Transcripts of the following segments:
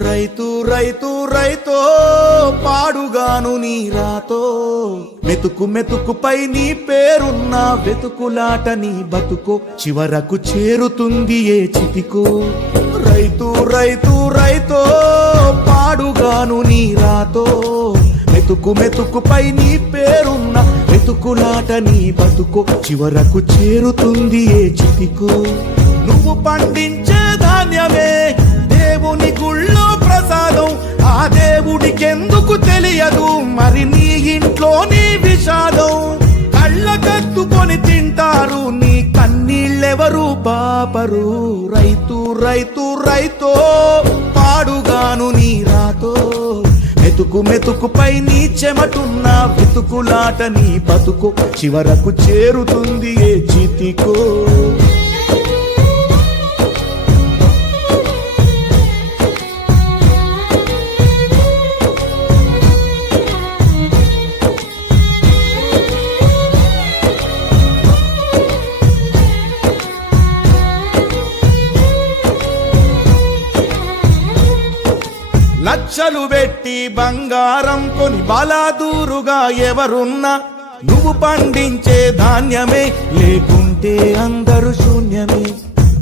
రైతు రైతు రైతో పాడుగాను నీ రాతో మెతుకు మెతుకుపై నీ పేరున్న వెతుకులాట నీ బతుకో చివరకు చేరుతుంది ఏ చితికో రైతు రైతు రైతో పాడుగాను నీ రాతో మెతుకు మెతుకుపై నీ పేరున్న వెతుకులాట నీ బతుకో చివరకు చేరుతుంది ఏ చితికో నువ్వు పండించే ధాన్యమే దేవుని గుళ్ళో ప్రసాదం ఆ దేవుడికెందుకు తెలియదు మరి నీ ఇంట్లో నీ విషాదం కళ్ళకత్తుకొని తింటారు నీ కన్నీళ్ళెవరు పాపరు రైతు రైతు రైతో పాడుగాను నీ రాతో మెతుకు మెతుకుపై నీ చెమటున్న వెతుకులాట నీ బతుకు చివరకు చేరుతుంది ఏ చితికో లక్షలు పెట్టి బంగారం కొని బలాదూరుగా ఎవరున్నా నువ్వు పండించే ధాన్యమే లేకుంటే అందరూ శూన్యమే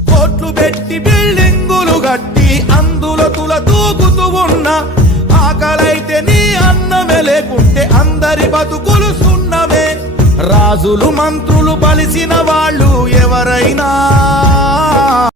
కోట్లు పెట్టి బిల్డింగులు కట్టి అందులో తుల దూకుతూ ఉన్నా ఆకలైతే నీ అన్నమే లేకుంటే అందరి బతుకులు సున్నమే రాజులు మంత్రులు బలిసిన వాళ్ళు ఎవరైనా